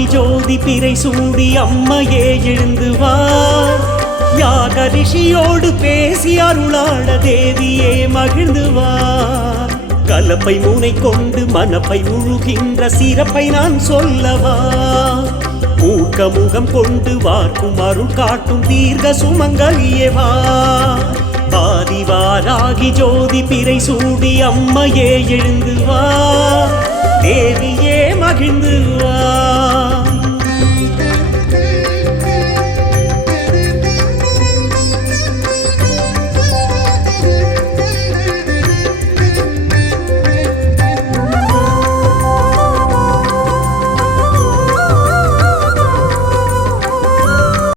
வாராகி ஜோதி பிறை சூடி அம்மையே எழுந்து வா யாக ரிஷியோடு பேசி அருளாட தேவியே மகிழ்ந்து வா கலப்பை முனை கொண்டு மனப்பை முழுகின்ற சிறப்பை நான் சொல்லவா மூக்க முகம் கொண்டு வார்க்கும் அருள் காட்டும் தீர்க்க சுமங்கலியேவா ஆதிவாராகி ஜோதி பிறை சூடி அம்மையே எழுந்து வா தேவியே மகிழ்ந்து வா